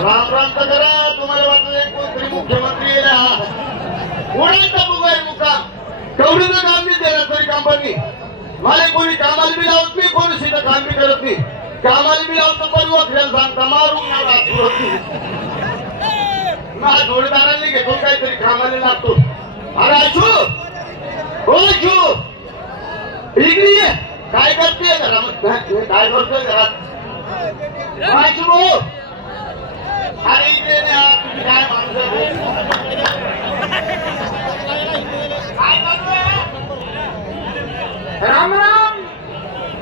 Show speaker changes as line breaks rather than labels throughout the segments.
राम तर करा तुम्हाला वाटलं कोणतरी मुख्यमंत्री कोणाचा मुग आहे तेवढीचं काम नाही देणार तरी कंपनी मला कोणी कामाला बी लावत नाही कोणी सीधं काम बी करत नाही कामाला बी लावत पण वखऱ्याला सांगता मारून मला जोडीदारांनी घेतो काहीतरी कामाला लागतो अरे अशू हो अशू इकडे काय करते घरामध्ये काय करतोय घरात अशू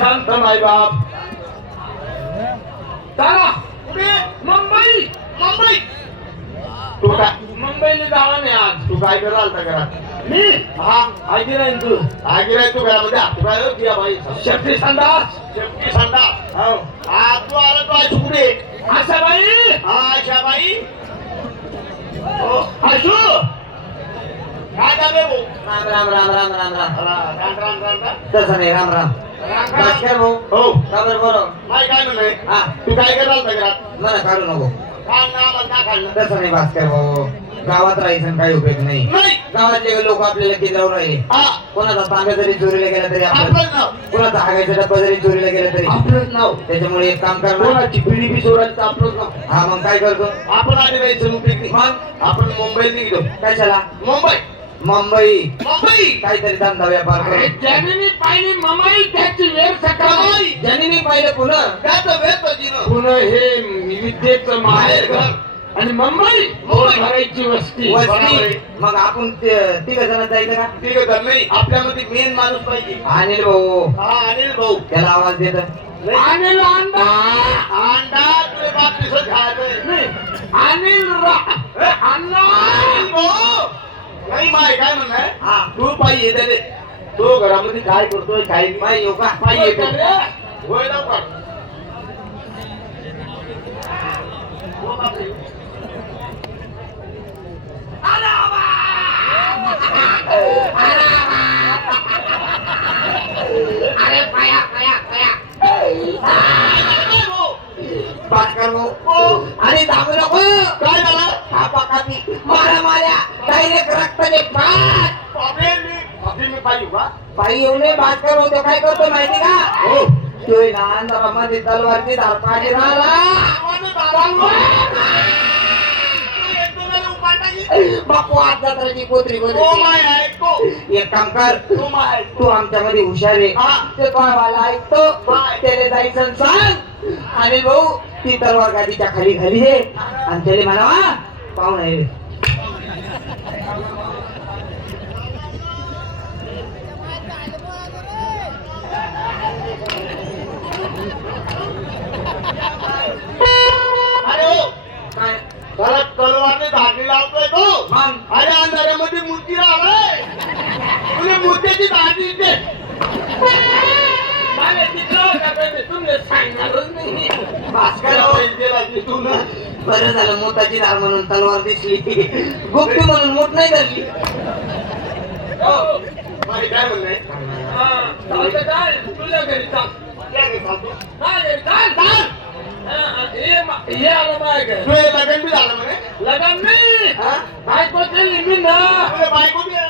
शांत माय बाप. चला
कुठे
मुंबई
मुंबई. तू काय?
मुंबईला जावा नाही आज.
तू काय करायला आलता घरात?
मी?
हा.
ऐकी नाही तू.
आगी नाही तू घरामध्ये? तू काय किया बाई?
शेपटी संडास.
शेपटी सांडा
हो.
तू आला तू आज कुठे?
असं बाई.
हा आशा बाई. हो. आशू. काय झालं भाऊ?
राम राम राम राम राम राम.
राम राम राम राम राम.
तसं नाही राम राम
राम.
भास्कर भाऊ.
हो. काय म्हणलंय
हा.
तू काय करायला आलता घरात?
मला काढू नको.
काढ ना आम्हाला का काढलं?
तसं नाही भास्कर भाऊ. गावात राहायचं काही उपयोग नाही.
नाही.
गावातले लोक आपल्याला किती राहिले?
हा.
कोणाचा तांब्या जरी चोरीला गेला तरी आपलं
नाव.
कोणाचा हागायचा डब्बा जरी चोरीला गेला तरी
आपलंच नाव.
त्याच्यामुळे एक काम करणार
कोणाची पिढी बी सोडायचं आपलंच नाव.
हा मग काय करतो?
आपण आले राहायचं उपयोग
मग?
आपण मुंबईला निघलो.
कशाला?
मुंबई.
मुंबई.
मुंबई.
काहीतरी धंदा व्यापार
अरे ज्याने पाहिली ममाई त्याची वेळ सकाळ.
ज्यांनी पाहिलं पुन्हा?
त्याचं वेळ पजीनं.
पुणे हे विद्येचं माहेर घर. आणि मुंबई?
मुंबई.
भरायची वस्ती.
वस्ती. मग आपण तिघ जण जायचं का?
आहे तर नाही. आपल्यामध्ये मेन माणूस पाहिजे.
अनिल भाऊ.
हा अनिल भाऊ.
त्याला आवाज देत.
अनिल अंडा
अंडा तुझे बाप दिसत खायचंय.
नाही, अनिल रा
अनिल भाऊ. माय काय म्हणणार
हा
तू पायी येते रे तो घरामध्ये काय करतोय काय
बाई येऊ का
पायी येतो होय.
अरे पाया पाया पाया.
भाऊ हो.
आणि दाबू नको.
काय
आपाकाती मारा माऱ्या डायरेक्ट रक्ताने भात
बापरे मी बापरे मी पाहिजे वा
बाई येऊन भात करतो काय करतो माहिती का?
हो.
तो लहान रमाची तलवारची एक काम कर. तू आमच्यामध्ये हुशार आहे.
हा.
कोणाला ऐकतो?
हा.
त्याने जायचं आणि सांग. आणि भाऊ ती तलवार गादीच्या खाली खाली आहे आणि त्याने म्हणावा पाहुणा
आहे तलवारने धागे लावतोय तो. अरे अंधारामध्ये मूर्ती लावलाय. तुझे मूर्तीची धागी इथे.
मला तिथं तुम्ही सांगणारच नाही.
भास्करावर
इथे लागली तू ना
बरं झालं मोताची धार म्हणून तलवार दिसली. गोपटी म्हणून मोठ नाही धरली
हो.
काय म्हणणं लगन भी झालं म्हणे.
लगन नाही मी ना.
बायको बी आहे.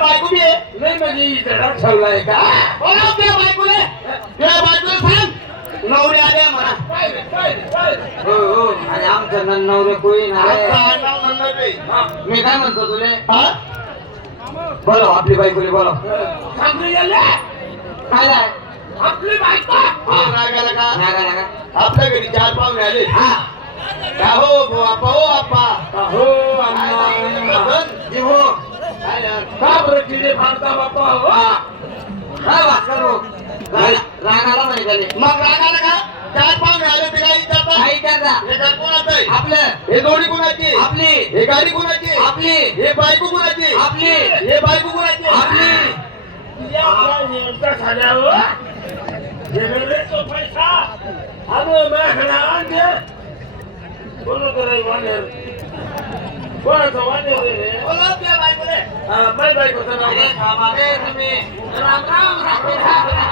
बायको बी आहे.
नाही म्हणजे का?
बोला त्या बायकोले. त्या बायकोले नवरे
आल्या मला
हो हो आणि आमचं नवरे
कोणी
नाही. मी काय म्हणतो तुले? बोला आपली बायकोले बोलो. काय झालं?
आपली बायको.
रागाला का? आपल्या घरी चार पाहुणे आले.
हा.
हो बापा हो बापा
हो अण्णा
हो.
का बरं किडे फाडता बापा हो
हा भास्कर भाऊ राग- राग आला म्हणे त्याले
मग रागाला का? चार पाहुणे आले ते हे घर कोणाचं आहे?
आपलं.
हे दोन्ही कुणाची?
आपली.
हे गाडी कुणाची?
आपली.
हे बायको कुणाची?
आपली.
हे बायको कुणाची?
आपली.
या नेमका झाल्यावर तो पैसा आलो माझ्याकडे आणले कोणाचं रे वानेर कोणाचं माय बायकोचं
तुम्ही. राम राम राम.